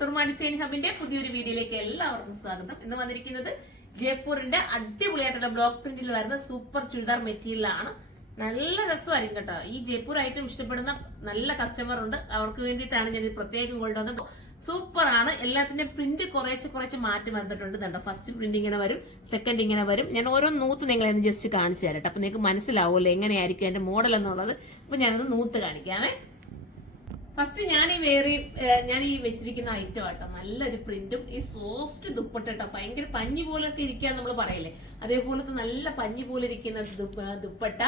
Soorma design ഹബിന്റെ പുതിയൊരു വീഡിയോയിലേക്ക് എല്ലാവർക്കും സ്വാഗതം. ഇന്ന് വന്നിരിക്കുന്നത് ജയ്പൂരിന്റെ അടിപൊളിയായിട്ടുള്ള ബ്ലോക്ക് പ്രിന്റിൽ വരുന്ന സൂപ്പർ ചുരിദാർ മെറ്റീരിയലാണ്. നല്ല രസമായിരിക്കും കേട്ടോ. ഈ ജയ്പൂർ ഐറ്റം ഇഷ്ടപ്പെടുന്ന നല്ല കസ്റ്റമർ ഉണ്ട്, അവർക്ക് വേണ്ടിയിട്ടാണ് ഞാൻ ഇത് പ്രത്യേകം കൊണ്ടുവന്നത്. സൂപ്പർ ആണ്. എല്ലാത്തിന്റെ പ്രിന്റ് കുറച്ച് മാറ്റം വന്നിട്ടുണ്ട് കേട്ടോ. ഫസ്റ്റ് പ്രിന്റ് ഇങ്ങനെ വരും, സെക്കൻഡ് ഇങ്ങനെ വരും. ഞാൻ ഓരോ നൂത്ത് നിങ്ങളെ ജസ്റ്റ് കാണിച്ചു തരട്ടെ, അപ്പൊ നിങ്ങൾക്ക് മനസ്സിലാവുമല്ലോ എങ്ങനെയായിരിക്കും എന്റെ മോഡൽ എന്നുള്ളത്. അപ്പൊ ഞാനത് നൂത്ത് കാണിക്കാമേ. ഫസ്റ്റ് ഞാൻ ഈ വെച്ചിരിക്കുന്ന ഐറ്റം ആട്ടോ, നല്ലൊരു പ്രിന്റും ഈ സോഫ്റ്റ് ദുപ്പട്ട കേട്ടോ. ഭയങ്കര പഞ്ഞി പോലൊക്കെ ഇരിക്കുക നമ്മൾ പറയില്ലേ, അതേപോലത്തെ നല്ല പഞ്ഞി പോലെ ഇരിക്കുന്ന ദുപ്പട്ട.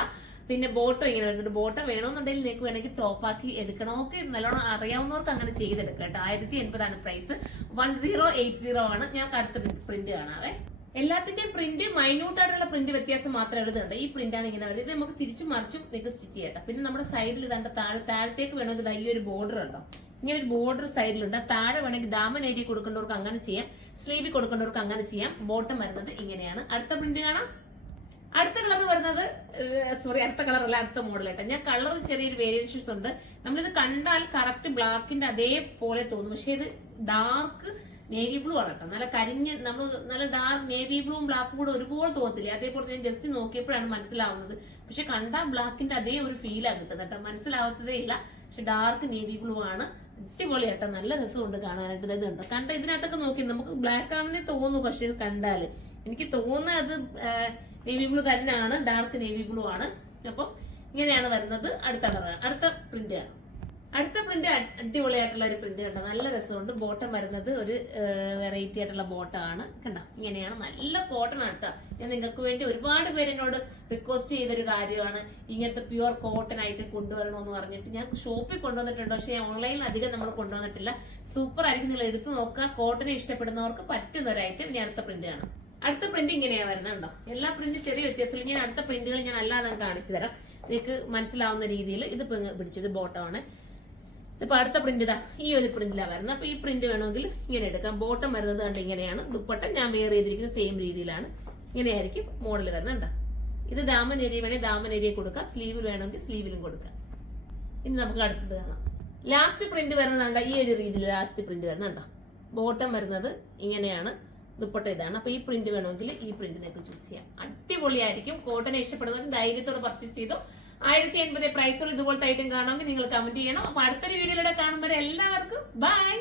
പിന്നെ ബോട്ടം ഇങ്ങനെ വരുന്നുണ്ട്. ബോട്ടം വേണമെന്നുണ്ടെങ്കിൽ നിങ്ങൾക്ക് വേണമെങ്കിൽ ടോപ്പാക്കി എടുക്കണമൊക്കെ നല്ലോണം അറിയാവുന്നവർക്ക് അങ്ങനെ ചെയ്തെടുക്കാം കേട്ടോ. 1080 പ്രൈസ്. 1080 ആണ്. ഞാൻ അടുത്ത പ്രിന്റ് കാണാവേ. എല്ലാത്തിന്റെയും പ്രിന്റ് മൈന്യൂട്ട് ആയിട്ടുള്ള പ്രിന്റ് വ്യത്യാസം മാത്രമേ എഴുതുന്നുണ്ട്. ഈ പ്രിന്റാണ് ഇങ്ങനെ വരുന്നത്. ഇത് നമുക്ക് തിരിച്ചും മറിച്ചും നിങ്ങൾക്ക് സ്റ്റിച്ച് ചെയ്യട്ടെ. പിന്നെ നമ്മുടെ സൈഡിൽ ഇതാണ്ട് താഴത്തേക്ക് വേണമെങ്കിൽ ഈ ഒരു ബോർഡർ ഉണ്ടോ, ഇങ്ങനെ ഒരു ബോർഡർ സൈഡിലുണ്ട്. താഴെ വേണമെങ്കിൽ ദാമൻ ഏരിയ കൊടുക്കേണ്ടവർക്ക് അങ്ങനെ ചെയ്യാം, സ്ലീവിൽ കൊടുക്കേണ്ടവർക്ക് അങ്ങനെ ചെയ്യാം. ബോട്ടം വരുന്നത് ഇങ്ങനെയാണ്. അടുത്ത പ്രിന്റ് കാണാം. അടുത്ത കളർ വരുന്നത് അടുത്ത കളർ അല്ല, അടുത്ത മോഡൽ ആയിട്ട് ഞാൻ കളർ ചെറിയൊരു വേരിയേഷൻസ് ഉണ്ട്. നമ്മളിത് കണ്ടാൽ കറക്റ്റ് ബ്ലാക്കിന്റെ അതേപോലെ തോന്നും, പക്ഷെ ഇത് ഡാർക്ക് നേവി ബ്ലൂ ആണ് കേട്ടോ. നല്ല കരിഞ്ഞ് നല്ല ഡാർക്ക് നേവി ബ്ലൂവും ബ്ലാക്കും കൂടെ ഒരുപോലെ തോന്നത്തില്ല. അതേപോലെ ഞാൻ ജസ്റ്റ് നോക്കിയപ്പോഴാണ് മനസ്സിലാവുന്നത്. പക്ഷെ കണ്ടാൽ ബ്ലാക്കിന്റെ അതേ ഒരു ഫീലാണ് കിട്ടുന്നത് കേട്ടോ. മനസ്സിലാവത്തതേ ഇല്ല. പക്ഷെ ഡാർക്ക് നേവി ബ്ലൂ ആണ്. അടിപൊളി കേട്ടോ. നല്ല രസമുണ്ട് കാണാനായിട്ട്. ഇത് ഉണ്ട് കണ്ട ഇതിനകത്തൊക്കെ നോക്കി നമുക്ക് ബ്ലാക്ക് ആണെന്നേ തോന്നുന്നു, പക്ഷെ ഇത് കണ്ടാല് എനിക്ക് തോന്നുന്നത് അത് നേവി ബ്ലൂ തന്നെയാണ്, ഡാർക്ക് നേവി ബ്ലൂ ആണ്. അപ്പം ഇങ്ങനെയാണ് വരുന്നത്. അടുത്ത പ്രിന്റ് ആണ്. അടുത്ത പ്രിന്റ് അടിപൊളിയായിട്ടുള്ള ഒരു പ്രിന്റ് കണ്ടോ, നല്ല രസമുണ്ട്. ബോട്ടം വരുന്നത് ഒരു വെറൈറ്റി ആയിട്ടുള്ള ബോട്ടം ആണ് കണ്ടോ. ഇങ്ങനെയാണ്, നല്ല കോട്ടൺ ആണ് കേട്ടോ. ഞാൻ നിങ്ങൾക്ക് വേണ്ടി ഒരുപാട് പേര് എന്നോട് റിക്വസ്റ്റ് ചെയ്തൊരു കാര്യമാണ് ഇങ്ങനത്തെ പ്യുവർ കോട്ടൺ ആയിട്ട് കൊണ്ടുവരണമെന്ന് പറഞ്ഞിട്ട്. ഞാൻ ഷോപ്പിൽ കൊണ്ടുവന്നിട്ടുണ്ട്, പക്ഷേ ഓൺലൈനിൽ അധികം നമ്മൾ കൊണ്ടുവന്നിട്ടില്ല. സൂപ്പർ ആയിരിക്കും, നിങ്ങൾ എടുത്തു നോക്കുക. കോട്ടനെ ഇഷ്ടപ്പെടുന്നവർക്ക് പറ്റുന്ന ഒരു ഐറ്റം. ഇനി അടുത്ത പ്രിന്റ് ആണ്. അടുത്ത പ്രിന്റ് ഇങ്ങനെയാ വരുന്നത് കണ്ടോ. എല്ലാ പ്രിന്റ് ചെറിയ വ്യത്യാസമില്ല. ഞാൻ അടുത്ത പ്രിന്റുകൾ ഞാൻ അല്ലാതെ കാണിച്ചു തരാം, നിങ്ങൾക്ക് മനസ്സിലാവുന്ന രീതിയിൽ. ഇതിപ്പോ പിടിച്ചത് ബോട്ടം ആണ്. ഇപ്പൊ അടുത്ത പ്രിന്റ് ഇതാ ഈ ഒരു പ്രിന്റിലാണ് വരുന്നത്. അപ്പൊ ഈ പ്രിന്റ് വേണമെങ്കിൽ ഇങ്ങനെ എടുക്കാം. ബോട്ടം വരുന്നത് കണ്ട് ഇങ്ങനെയാണ്. ദുപ്പട്ട ഞാൻ വെയർ ചെയ്തിരിക്കുന്നത് സെയിം രീതിയിലാണ്. ഇങ്ങനെയായിരിക്കും മോഡൽ വരുന്നത് കണ്ടോ. ഇത് ദാമൻ ഏരിയ വേണമെങ്കിൽ ദാമൻ ഏരിയ കൊടുക്കാം, സ്ലീവിൽ വേണമെങ്കിൽ സ്ലീവിലും കൊടുക്കാം. ഇനി നമുക്ക് അടുത്തത് കാണാം. ലാസ്റ്റ് പ്രിന്റ് വരുന്നത് ഈ ഒരു രീതിയിൽ ലാസ്റ്റ് പ്രിന്റ് വരുന്നുണ്ടോ. ബോട്ടം വരുന്നത് ഇങ്ങനെയാണ്, ദുപ്പട്ട ഇതാണ്. അപ്പൊ ഈ പ്രിന്റ് വേണമെങ്കിൽ ഈ പ്രിന്റ് നിങ്ങൾക്ക് ചൂസ് ചെയ്യാം. അടിപൊളിയായിരിക്കും. കോട്ടനെ ഇഷ്ടപ്പെടുന്നവർ ധൈര്യത്തോടെ പർച്ചേസ് ചെയ്തു. 1080 പ്രൈസുള്ള ഇതുപോലത്തെ ഐറ്റം കാണുമെങ്കിൽ നിങ്ങൾ കമന്റ് ചെയ്യണം. അപ്പൊ അടുത്തൊരു വീഡിയോയിലൂടെ കാണുമ്പോൾ എല്ലാവർക്കും ബൈ.